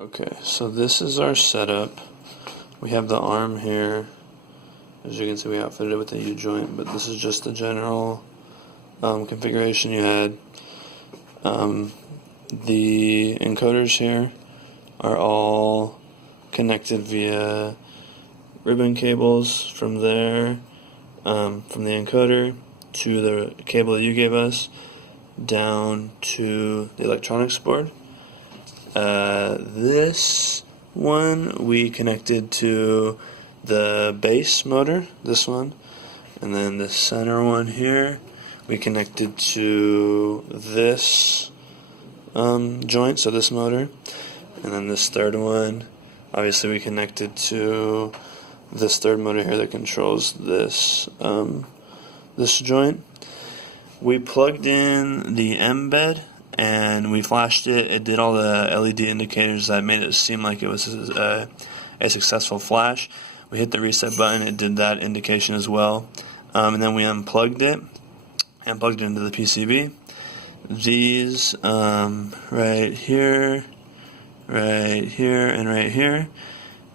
Okay, so this is our setup. We have the arm here. As you can see, we outfitted it with a U-joint, but this is just the general configuration you had. The encoders here are all connected via ribbon cables from there, from the encoder to the cable that you gave us, down to the electronics board. This one we connected to the base motor, this one, and then the center one here we connected to this joint, so this motor, and then this third one obviously we connected to this third motor here that controls this this joint. We plugged in the embed and we flashed it. It did all the LED indicators that made it seem like it was a successful flash. We hit the reset button, it did that indication as well. And then we unplugged it and plugged it into the PCB. These right here, and right here,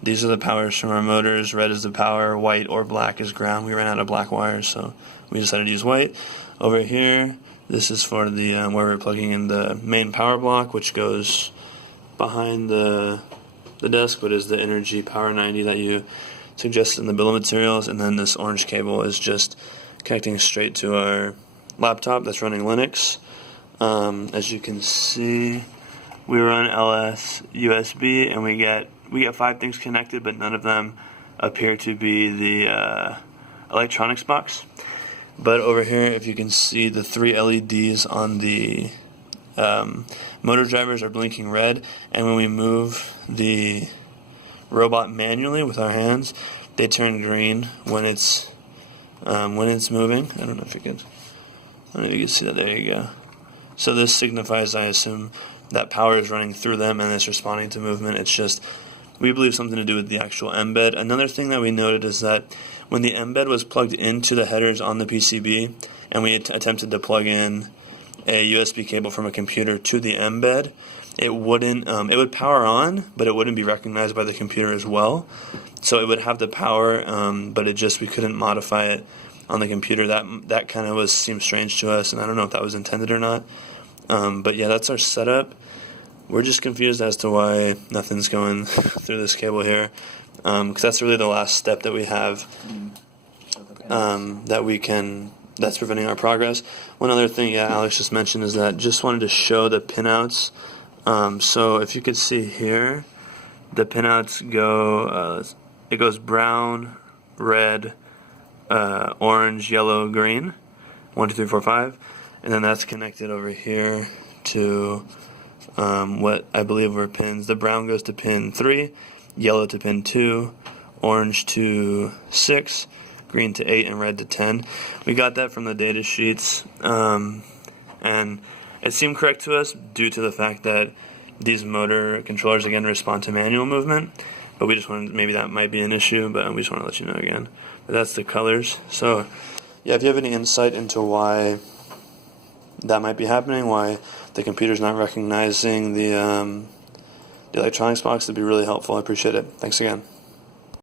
these are the powers from our motors. Red is the power, white or black is ground. We ran out of black wires, so we decided to use white. Over here, this is for the where we're plugging in the main power block, which goes behind the desk, but is the Energy Power 90 that you suggested in the bill of materials. And then this orange cable is just connecting straight to our laptop that's running Linux. As you can see, we run LS USB, and we get 5 things connected, but none of them appear to be the electronics box. But over here, if you can see, the 3 LEDs on the motor drivers are blinking red, and when we move the robot manually with our hands, they turn green when it's moving. I don't know if you can see that. There you go. So this signifies, I assume, that power is running through them and it's responding to movement. It's just, we believe, something to do with the actual embed. Another thing that we noted is that when the embed was plugged into the headers on the PCB and we attempted to plug in a USB cable from a computer to the embed, it wouldn't. It would power on, but it wouldn't be recognized by the computer as well. So it would have the power, but we couldn't modify it on the computer. That kind of seemed strange to us, and I don't know if that was intended or not. But yeah, that's our setup. We're just confused as to why nothing's going through this cable here, because that's really the last step that we have that's preventing our progress. One other thing, Alex just mentioned, is that just wanted to show the pinouts. So if you could see here, the pinouts go, it goes brown, red, orange, yellow, green, 1, 2, 3, 4, 5, and then that's connected over here to what I believe were pins. The brown goes to pin 3, yellow to pin 2, orange to 6, green to 8, and red to 10. We got that from the data sheets, and it seemed correct to us due to the fact that these motor controllers again respond to manual movement, but we just wanted, maybe that might be an issue, but we just want to let you know again. But that's the colors. So yeah, if you have any insight into why that might be happening, why the computer's not recognizing the electronics box, that'd be really helpful. I appreciate it. Thanks again.